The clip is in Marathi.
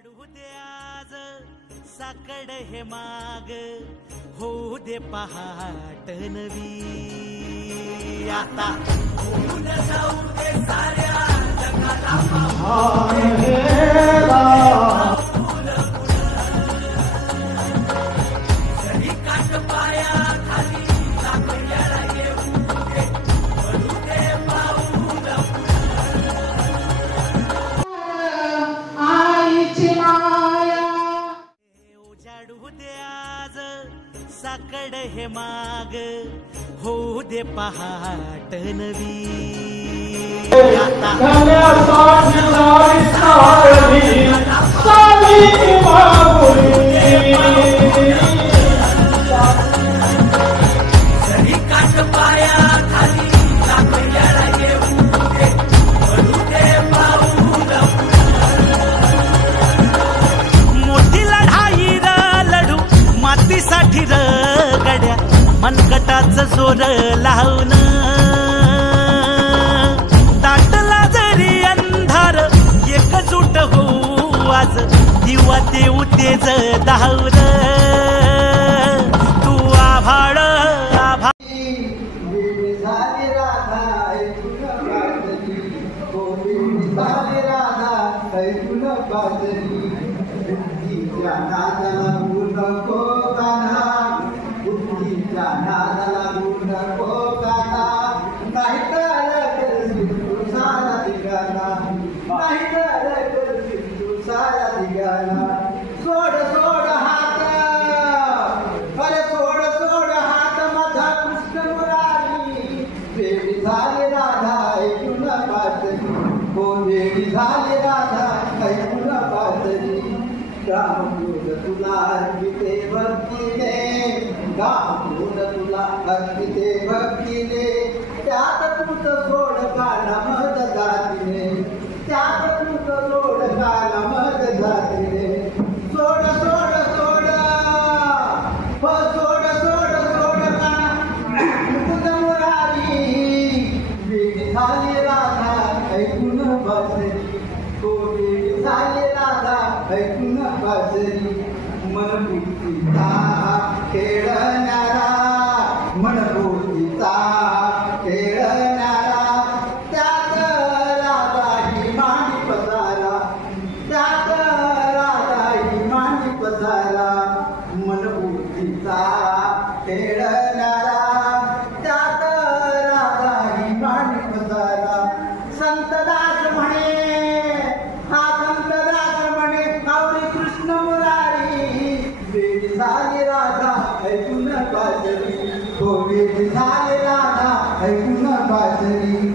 उजाडू दे आज साकड हे माग होऊ दे पहाट नवी आता होऊन जाऊ दे साऱ्या जरी काट पाया खाली सापड्याला येऊ दे भरू दे पाऊल आईची माया उजाडू दे आज साकड हे माग होऊ दे पहाट नवी आता जरी काट पाया खाली सापड्याला येऊ दे भरू दे पाऊल मोठी लढाई र लढू मातीसाठी र गड्या मनगटाचं जोर लावून दाटला जरी अंधार एकजूट होऊ आज दिवा देऊ तेज धावर तू आभाळ आभाळ सोड सोड हात अरे सोड सोड हात माझा कृष्ण मुरारी वेडी झाले राधा ऐकून पातळी हो वेडी झाले राधा ऐकून पातळी गामून तुला अर्पिते भक्तीने गामून तुला अर्पिते भक्तीने त्यात तूच सोड काना मद जातीने त्यात तूच सोड काना मद जातीने सोड सोड सोड हो सोड सोड सोड काना तुझ मुरारी वेडी झाली राधा ऐकून बसली तो वेडी झाली राधा ऐकून बसली मनभूतीचा खेळणारा मनभूतीचा खेळणारा त्यात राधा ही मांडी पसारा त्यात राधा ही मांडी पसारा मनभूतीचा खेळणारा त्यात राधा ही मांडी पसारा संतदास म्हणे हा संतदास म्हणे आवडी कृष्ण मुरारी वेडी झाली राधा ऐकून पाजरी हो वेडी झाली राधा ऐकून पाजरी